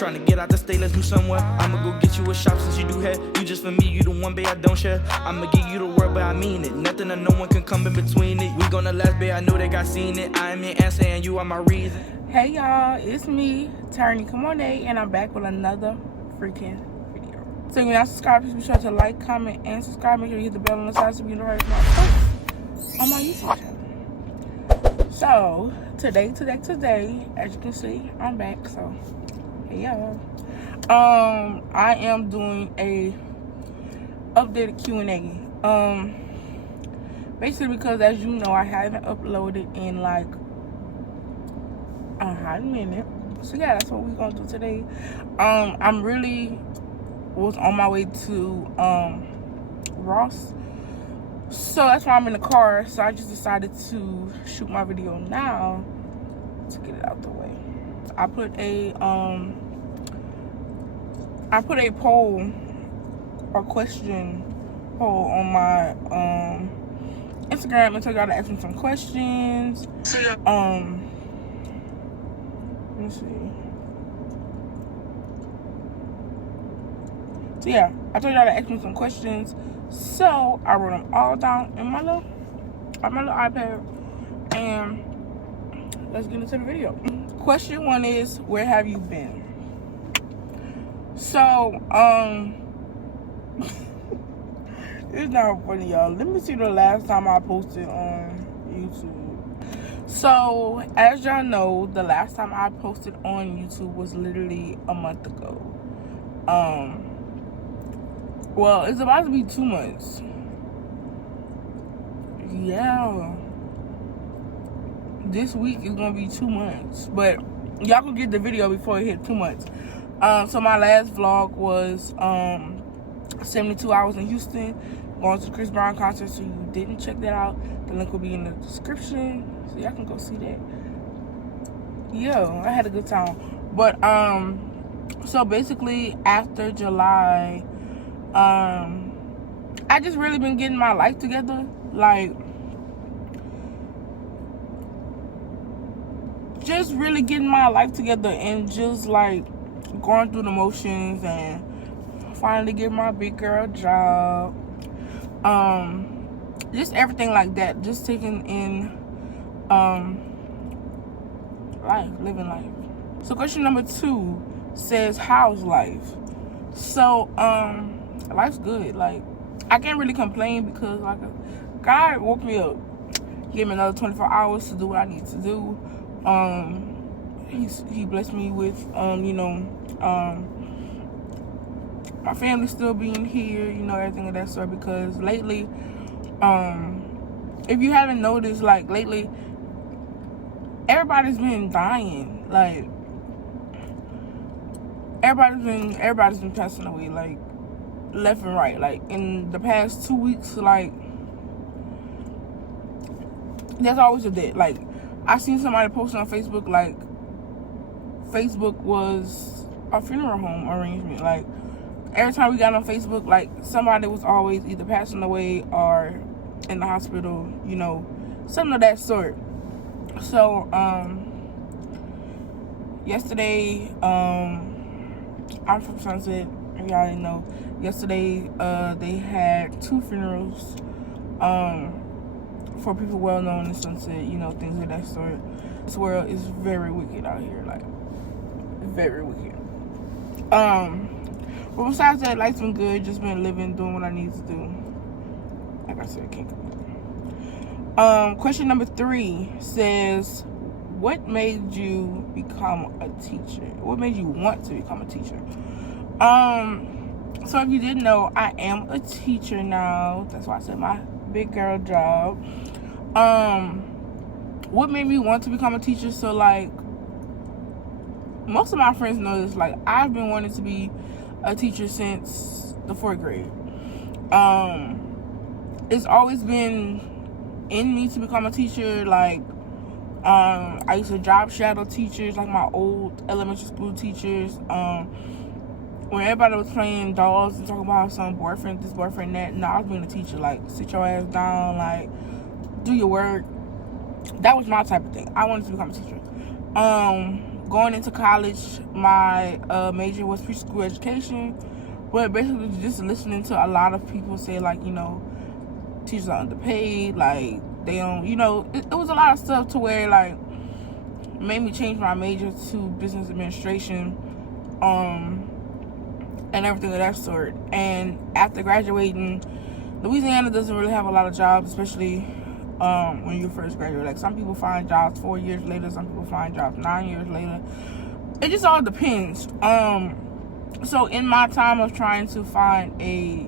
Trying to get out the state, let's do somewhere. I'ma go get you a shop since you do have. You just for me, you the one, babe, I don't share. I'ma give you the word, but I mean it. Nothing and no one can come in between it. We gonna last, babe, I know they got seen it. I am your answer and you are my reason. Hey y'all, it's me, Turney Kamone, and I'm back with another freaking video. So if you're not subscribed, please be sure to like, comment, and subscribe. Make sure you hit the bell on the side so you know right from my posts on my YouTube channel. So today, as you can see, I'm back. So hey y'all, I am doing a updated Q&A. Basically because as you know, I haven't uploaded in like a hot minute. So yeah, that's what we're gonna do today. I'm really was on my way to Ross, so that's why I'm in the car. So I just decided to shoot my video now to get it out the way. I put a poll or question poll on my Instagram and told y'all to ask me some questions. Let's see. So yeah, I told y'all to ask me some questions, so I wrote them all down in my little iPad, and let's get into the video. Question 1 is, where have you been? So it's not funny, y'all. Let me see the last time I posted on YouTube. So, as y'all know, the last time I posted on YouTube was literally a month ago. Well, it's about to be 2 months. Yeah. This week is going to be 2 months. But y'all can get the video before it hit 2 months. So, my last vlog was 72 hours in Houston, going to the Chris Brown concert. So, you didn't check that out, the link will be in the description. So y'all can go see that. Yeah, I had a good time. But so basically after July, I just really been getting my life together. Like, just really getting my life together and just like going through the motions and finally getting my big girl job. Just everything like that. Just taking in living life. So question number 2 says, how's life? So life's good. Like, I can't really complain because like God woke me up, gave me another 24 hours to do what I need to do. He blessed me with my family still being here, everything of that sort. Because lately, if you haven't noticed, like lately everybody's been dying. Like, everybody's been passing away, like left and right. Like in the past 2 weeks, like there's always a death. Like, I seen somebody posting on Facebook, like Facebook was a funeral home arrangement. Like, every time we got on Facebook, like somebody was always either passing away or in the hospital, something of that sort. So yesterday, I'm from Sunset, if y'all didn't know. Yesterday they had 2 funerals for people well known in Sunset, things of that sort. This world is very wicked out here, like very wicked. But besides that, life's been good. Just been living, doing what I need to do. Like I said, can't complain. Question number 3 says, what made you become a teacher? What made you want to become a teacher? So if you didn't know, I am a teacher now. That's why I said my big girl job. What made me want to become a teacher? So like, most of my friends know this. Like, I've been wanting to be a teacher since the 4th grade. It's always been in me to become a teacher. Like, I used to job shadow teachers, like my old elementary school teachers. When everybody was playing dolls and talking about some boyfriend, this boyfriend, that, I was being a teacher. Like, sit your ass down, like, do your work. That was my type of thing. I wanted to become a teacher. going into college, my major was preschool education, but basically just listening to a lot of people say, like, you know, teachers are underpaid, like, they don't, you know, it was a lot of stuff to where, like, made me change my major to business administration, and everything of that sort. And after graduating, Louisiana doesn't really have a lot of jobs, especially when you first graduate. Like, some people find jobs 4 years later, some people find jobs 9 years later. It just all depends. So in my time of trying to find a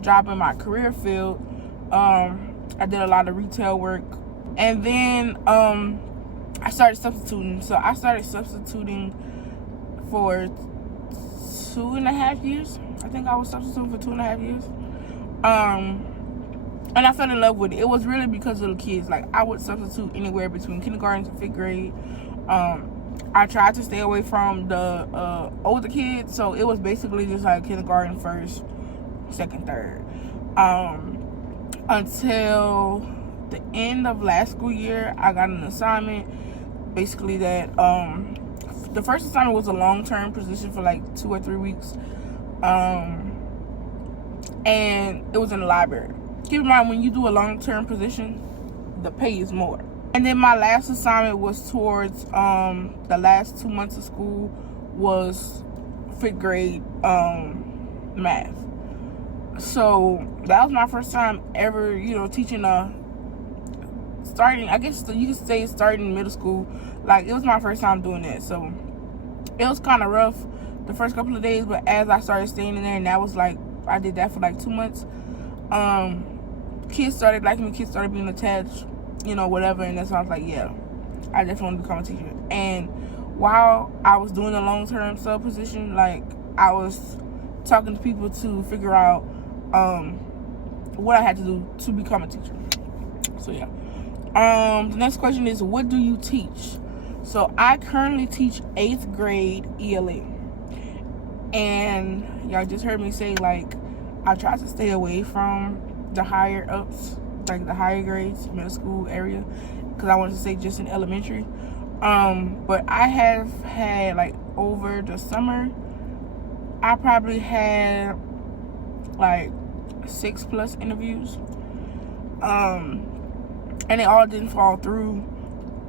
job in my career field, I did a lot of retail work, and then I started substituting. So I started substituting for 2.5 years. I think I was substituting for 2.5 years. And I fell in love with it. It was really because of the kids. Like, I would substitute anywhere between kindergarten to 5th grade. I tried to stay away from the older kids, so it was basically just like kindergarten, 1st, 2nd, 3rd. Until the end of last school year, I got an assignment. Basically that the first assignment was a long-term position for like 2 or 3 weeks. And it was in the library. Keep in mind, when you do a long-term position, the pay is more. And then my last assignment was towards the last 2 months of school was 5th grade math. So that was my first time ever, you know, teaching starting, I guess you could say starting middle school. Like, it was my first time doing that. So it was kind of rough the first couple of days, but as I started staying in there, and that was like, I did that for like 2 months. Kids started liking me, kids started being attached, you know, whatever, and that's why I was like, yeah, I definitely want to become a teacher. And while I was doing the long-term sub position, like, I was talking to people to figure out what I had to do to become a teacher. So yeah. The next question is, what do you teach? So I currently teach 8th grade ELA. And y'all just heard me say, like, I try to stay away from the higher ups, like the higher grades, middle school area, because I wanted to say just in elementary. But I have had, like, over the summer, I probably had like 6+ interviews. And they all didn't fall through.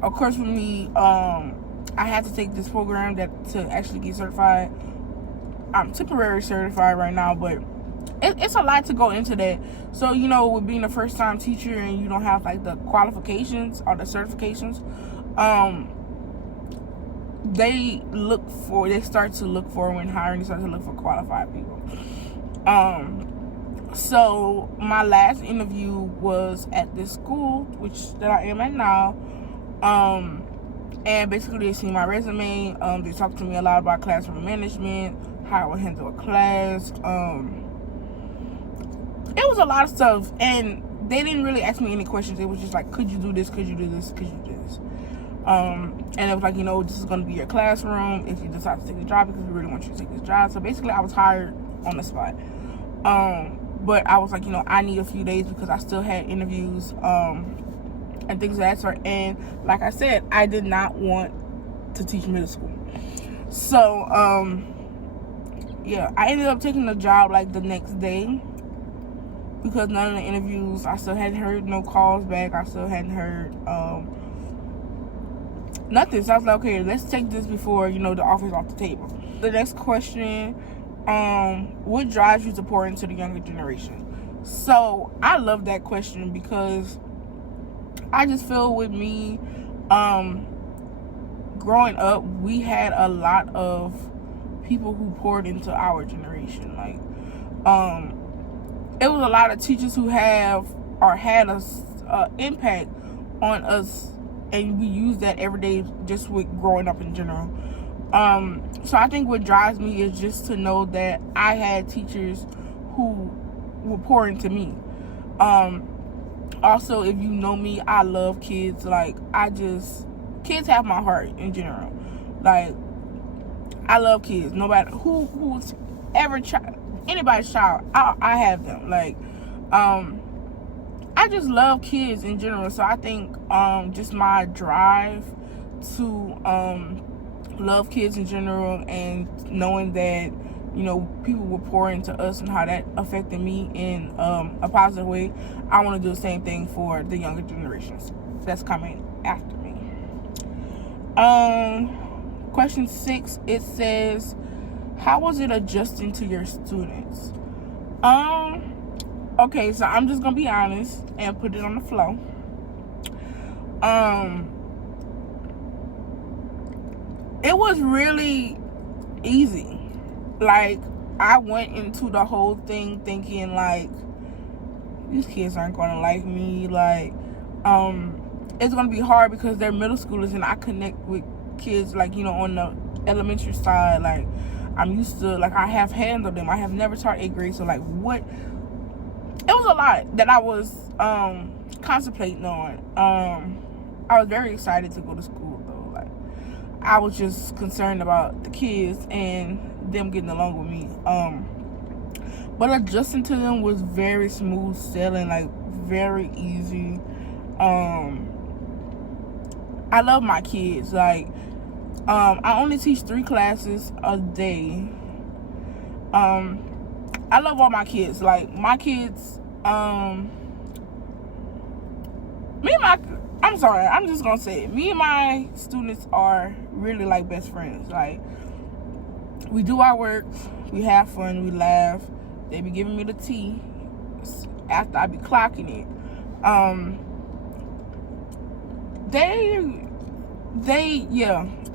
Of course, for me, I had to take this program to actually get certified. I'm temporary certified right now, but it's a lot to go into that. So, you know, with being a first-time teacher and you don't have, like, the qualifications or the certifications, they start to look for when hiring, they start to look for qualified people. So my last interview was at this school, that I am at now. And basically they see my resume. They talked to me a lot about classroom management, how I would handle a class. It was a lot of stuff, and they didn't really ask me any questions. It was just like, could you do this? Could you do this? Could you do this? And it was like, you know, this is going to be your classroom if you decide to take the job, because we really want you to take this job. So basically I was hired on the spot. But I was like, you know, I need a few days because I still had interviews and things of that sort. And like I said, I did not want to teach middle school. So, yeah, I ended up taking the job like the next day, because none of the interviews, I still hadn't heard no calls back. I still hadn't heard nothing. So I was like, okay, let's take this before, you know, the offer's off the table. The next question, what drives you to pour into the younger generation? So I love that question, because I just feel with me, growing up, we had a lot of people who poured into our generation. Like, it was a lot of teachers who have or had a impact on us, and we use that every day just with growing up in general. So I think what drives me is just to know that I had teachers who were pouring into me. Also, if you know me, I love kids. Like, kids have my heart in general. Like, I love kids. No matter who's ever anybody's child, I have them. Like, I just love kids in general. So I think just my drive to love kids in general, and knowing that, you know, people will pour into us and how that affected me in a positive way, I want to do the same thing for the younger generations that's coming after me. Question 6, it says, how was it adjusting to your students? Okay, so I'm just gonna be honest and put it on the flow. It was really easy. Like, I went into the whole thing thinking, like, these kids aren't gonna like me. Like, it's gonna be hard because they're middle schoolers and I connect with kids, like, you know, on the elementary side. Like, I'm used to, like, I have handled them. I have never taught 8th grade, so, like, what? It was a lot that I was contemplating on. I was very excited to go to school, though. Like, I was just concerned about the kids and them getting along with me. But adjusting to them was very smooth sailing, like, very easy. I love my kids. Like, I only teach 3 classes a day. I love all my kids. Like, my kids, I'm just gonna say it. Me and my students are really like best friends. Like, we do our work, we have fun, we laugh. They be giving me the tea after I be clocking it.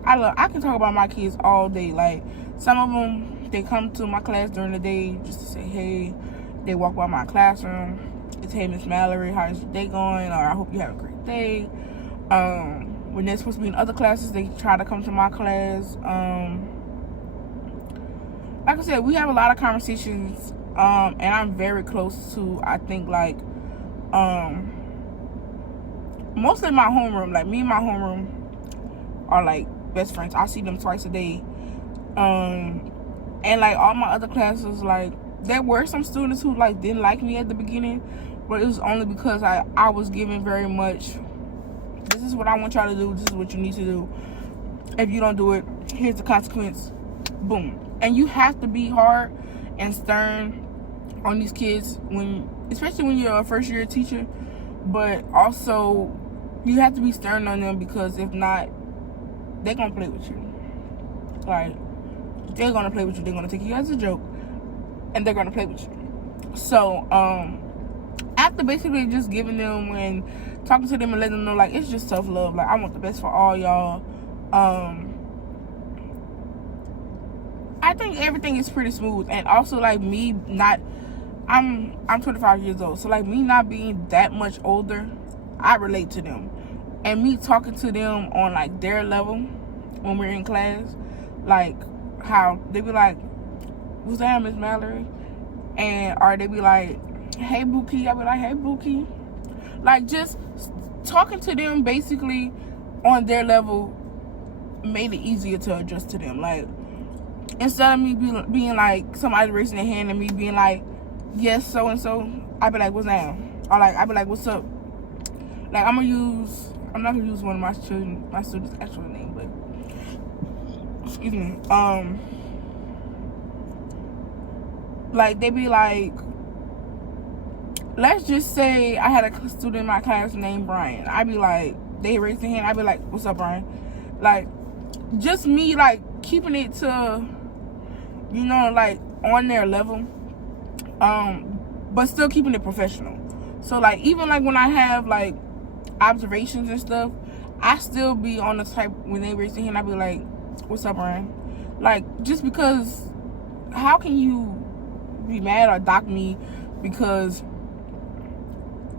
I can talk about my kids all day. Like, some of them, they come to my class during the day just to say hey. They walk by my classroom. It's, hey, Miss Mallory, how's your day going? Or, I hope you have a great day. When they're supposed to be in other classes, they try to come to my class. Like I said, we have a lot of conversations, and I'm very close to, I think, like, mostly my homeroom. Like, me and my homeroom are, like, best friends. I see them twice a day. And, like, all my other classes, like, there were some students who, like, didn't like me at the beginning, but it was only because I was given very much, this is what I want y'all to do, this is what you need to do. If you don't do it, here's the consequence. Boom. And you have to be hard and stern on these kids, especially when you're a first year teacher, but also you have to be stern on them, because if not, they're gonna play with you. Like, they're gonna play with you, they're gonna take you as a joke, and they're gonna play with you. So after basically just giving them and talking to them and letting them know, like, it's just tough love, like, I want the best for all y'all, I think everything is pretty smooth. And also, like, me not, I'm 25 years old, so, like, me not being that much older, I relate to them. And me talking to them on, like, their level when we're in class, like, how they be like, what's that, Miss Mallory? And, or they be like, hey, Bookie. I be like, hey, Bookie. Like, just talking to them basically on their level made it easier to adjust to them. Like, instead of me being like, somebody raising their hand and me being like, yes, so-and-so, I be like, what's that? Or, like, I be like, what's up? Like, I'm not gonna use one of my students' actual name, but, excuse me, like, they be like, let's just say I had a student in my class named Brian. I be like, they raise their hand, I be like, what's up, Brian? Like, just me, like, keeping it to, you know, like, on their level, but still keeping it professional. So, like, even, like, when I have, like, observations and stuff, I still be on the type, when they raise their hand, I be like, what's up, Brian? Like, just because, how can you be mad or dock me because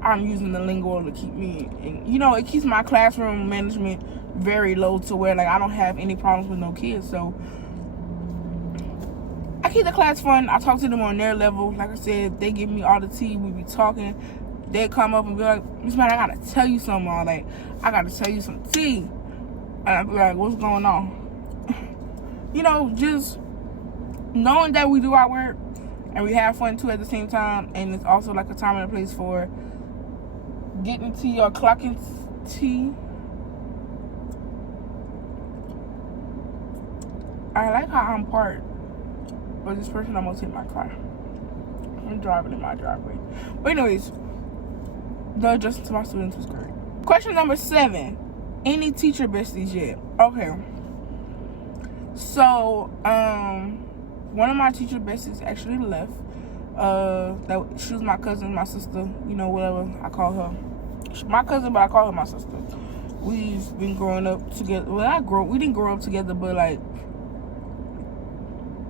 I'm using the lingo to keep me, and, you know, it keeps my classroom management very low to where, like, I don't have any problems with no kids. So I keep the class fun. I talk to them on their level. Like I said, they give me all the tea. We be talking. They come up and be like, Miss Man, I gotta tell you something. Or, like, I gotta tell you some tea. And I be like, what's going on? You know, just knowing that we do our work and we have fun too at the same time, and it's also like a time and a place for getting tea or clocking tea. I like how I'm parked, but this person almost hit my car. I'm driving in my driveway. But anyways, the adjustment to my students was great. Question number 7. Any teacher besties yet? Okay. So, one of my teacher besties actually left. She was my cousin, my sister, you know, whatever I call her. She's my cousin, but I call her my sister. We've been growing up together. Well, we didn't grow up together, but like,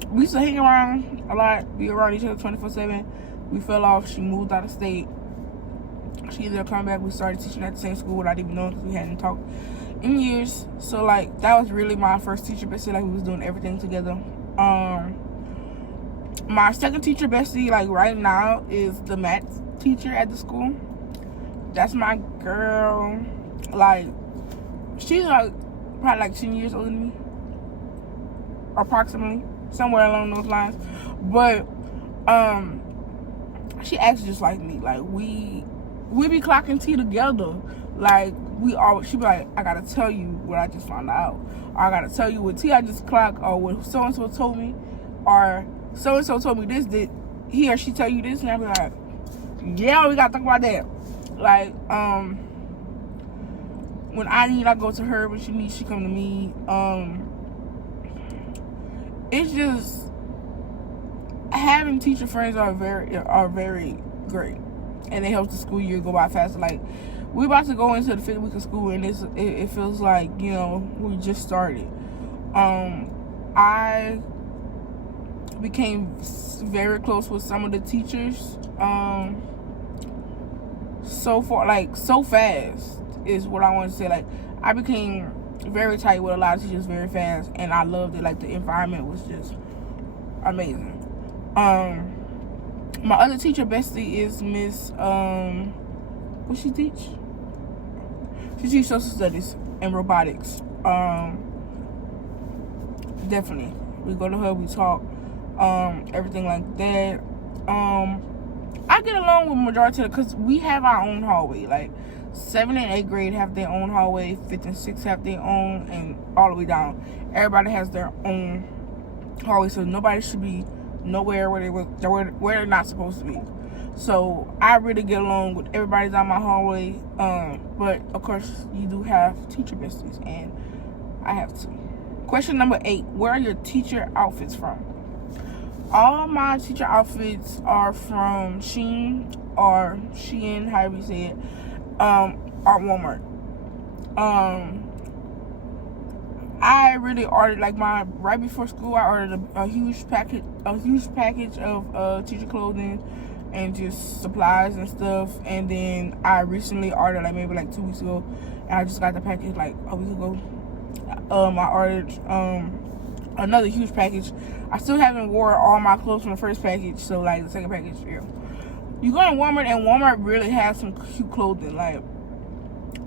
we used to hang around a lot, be around each other 24/7. We fell off. She moved out of state. She ended up coming back. We started teaching at the same school without even knowing because we hadn't talked in years. So like, that was really my first teacher bestie. Like, we was doing everything together. My second teacher bestie, like right now, is the math teacher at the school. That's my girl. Like, she's like probably like 10 years older than me, approximately, somewhere along those lines. But she acts just like me. Like, we be clocking tea together. Like, she be like, I gotta tell you what I just found out, or I gotta tell you what tea I just clocked, or what so and so told me, or so and so told me this. Did he or she tell you this? And I be like, yeah, we gotta talk about that. Like, when I need, I go to her. When she needs, she come to me. It's just, having teacher friends are very great, and it helps the school year go by faster. Like, we're about to go into the 5th week of school, and it feels like, you know, we just started. I became very close with some of the teachers. So fast is what I want to say. Like, I became very tight with a lot of teachers very fast, and I loved it. Like, the environment was just amazing. My other teacher bestie is Miss what she teach? She teaches social studies and robotics. Definitely, we go to her, we talk, everything like that. I get along with majority of it because we have our own hallway. Like, 7th and 8th grade have their own hallway, 5th and 6th have their own, and all the way down, everybody has their own hallway. So nobody should be nowhere where they're not supposed to be. So I really get along with everybody down my hallway. But of course, you do have teacher besties, and I have two. Question number 8: where are your teacher outfits from? All my teacher outfits are from Shein, or Shein, however you say it, or Walmart. I really ordered, like, right before school, I ordered a huge package of teacher clothing and just supplies and stuff. And then I recently ordered, like, maybe like 2 weeks ago, and I just got the package like a week ago. I ordered another huge package. I still haven't wore all my clothes from the first package, so like the second package, yeah. You go to Walmart, and Walmart really has some cute clothing. Like,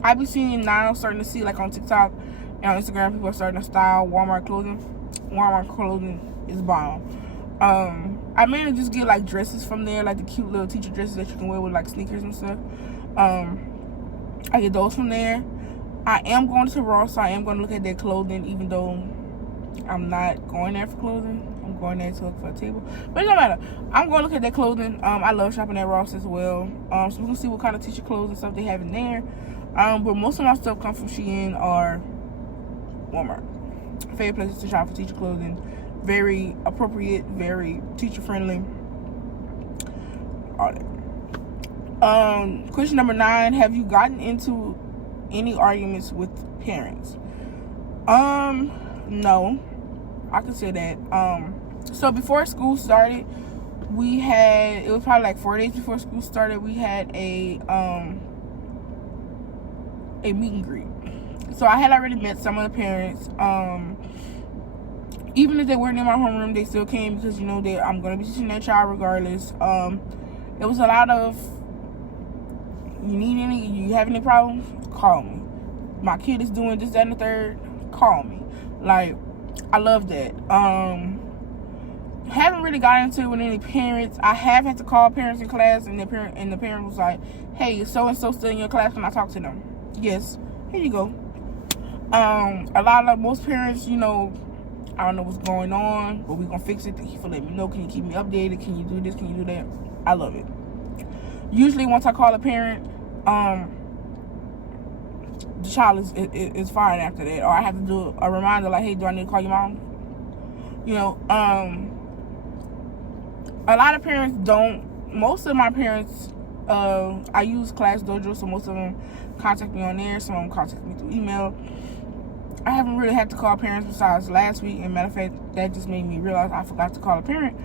I be seeing now, starting to see, like, on TikTok and on Instagram, people are starting to style Walmart clothing. Walmart clothing is bomb. I mainly just get, like, dresses from there, like the cute little teacher dresses that you can wear with, like, sneakers and stuff. I get those from there. I am going to Ross, so I am going to look at their clothing, even though I'm not going there for clothing. I'm going there to look for a table. But it don't matter. I'm going to look at their clothing. I love shopping at Ross as well. So we can see what kind of teacher clothes and stuff they have in there. But most of my stuff comes from Shein or Walmart. Favorite places to shop for teacher clothing. Very appropriate, very teacher friendly. All that. Question number 9: have you gotten into any arguments with parents? No, I can say that. So before school started, it was probably like 4 days before school started, we had a meet and greet. So I had already met some of the parents. Even if they weren't in my homeroom, they still came because, you know, I'm going to be teaching their child regardless. It was a lot of, you have any problems? Call me. My kid is doing this, that, and the third. Call me. Like, I love that. Haven't really gotten into it with any parents. I have had to call parents in class, and the parent was like, "Hey, so and so still in your class? Can I talk to them?" Yes. Here you go. Most parents, you know, I don't know what's going on, but we're gonna fix it. Thank you for letting me know. Can you keep me updated? Can you do this? Can you do that? I love it. Usually once I call a parent, the child is fine after that. Or I have to do a reminder like, hey, do I need to call your mom? You know, a lot of parents don't. Most of my parents, I use Class Dojo, so most of them contact me on there. Some of them contact me through email. I haven't really had to call parents besides last week. And matter of fact, that just made me realize I forgot to call a parent.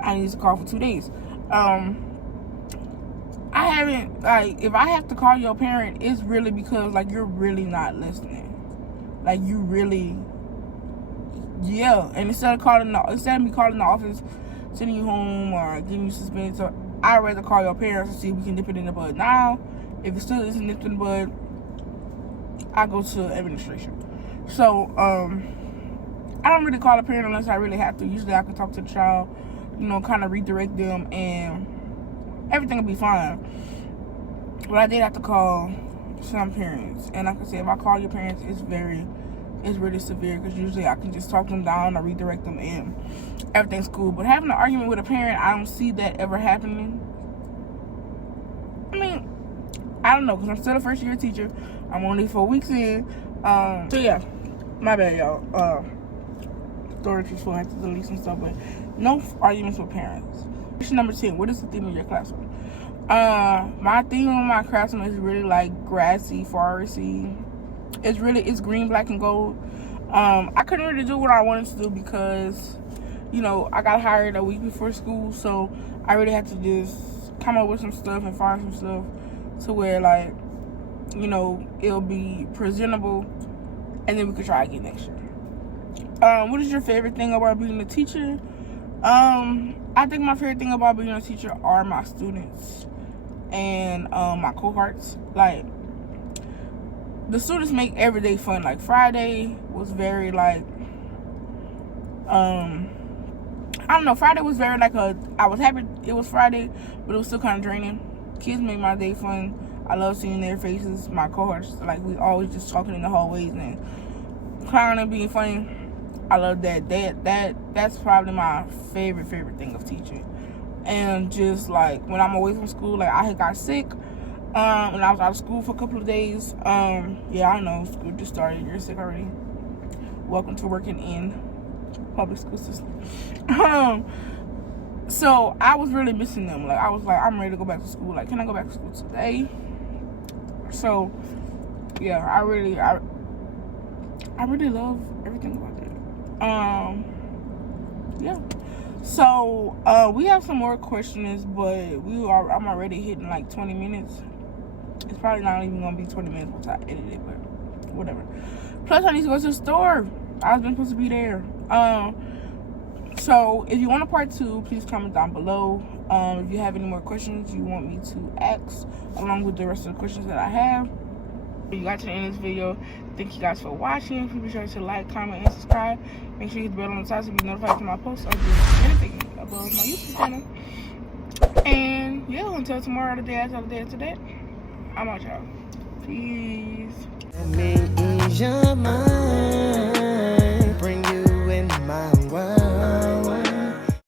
I need to call for 2 days. I haven't, like, if I have to call your parent, it's really because, like, you're really not listening. Like, you really, yeah. And instead of me calling the office, sending you home or giving you suspense, I'd rather call your parents and see if we can nip it in the bud now. If it still isn't nipped in the bud, I go to administration. So, I don't really call a parent unless I really have to. Usually I can talk to the child, you know, kind of redirect them, and everything will be fine. But I did have to call some parents. And like I said, if I call your parents, it's really severe, because usually I can just talk them down or redirect them, and everything's cool. But having an argument with a parent, I don't see that ever happening. I mean, I don't know, because I'm still a first year teacher. I'm only 4 weeks in. So yeah, my bad, y'all. Storage was full. I had to delete some stuff, but no arguments with parents. Question number 10. What is the theme of your classroom? My theme of my classroom is really like grassy, foresty. It's green, black, and gold. I couldn't really do what I wanted to do because, you know, I got hired a week before school, so I really had to just come up with some stuff and find some stuff to where, like, you know, it'll be presentable, and then we could try again next year. What is your favorite thing about being a teacher? I think my favorite thing about being a teacher are my students and my cohorts. Like, the students make every day fun. Like, Friday was very, like, I don't know, Friday was very, like, I was happy it was Friday, but it was still kind of draining. Kids make my day fun. I love seeing their faces. My cohorts, like, we always just talking in the hallways and clowning and being funny. I love that. That's probably my favorite thing of teaching. And just, like, when I'm away from school, like, I had got sick, and I was out of school for a couple of days. Yeah, I know, school just started. You're sick already. Welcome to working in public school system. So I was really missing them. Like, I was like, I'm ready to go back to school. Like, can I go back to school today? So yeah, I really love everything about that. Yeah. So we have some more questions, but I'm already hitting like 20 minutes. It's probably not even gonna be 20 minutes once I edit it, but whatever. Plus, I need to go to the store. I was supposed to be there. So if you want a part 2, please comment down below. If you have any more questions you want me to ask, along with the rest of the questions that I have. If you got to the end of this video, thank you guys for watching. Please be sure to like, comment, and subscribe. Make sure you hit the bell on the side to be notified for my posts or just anything above my YouTube channel. And yeah, until tomorrow, the day after that, I'm out, y'all. Peace.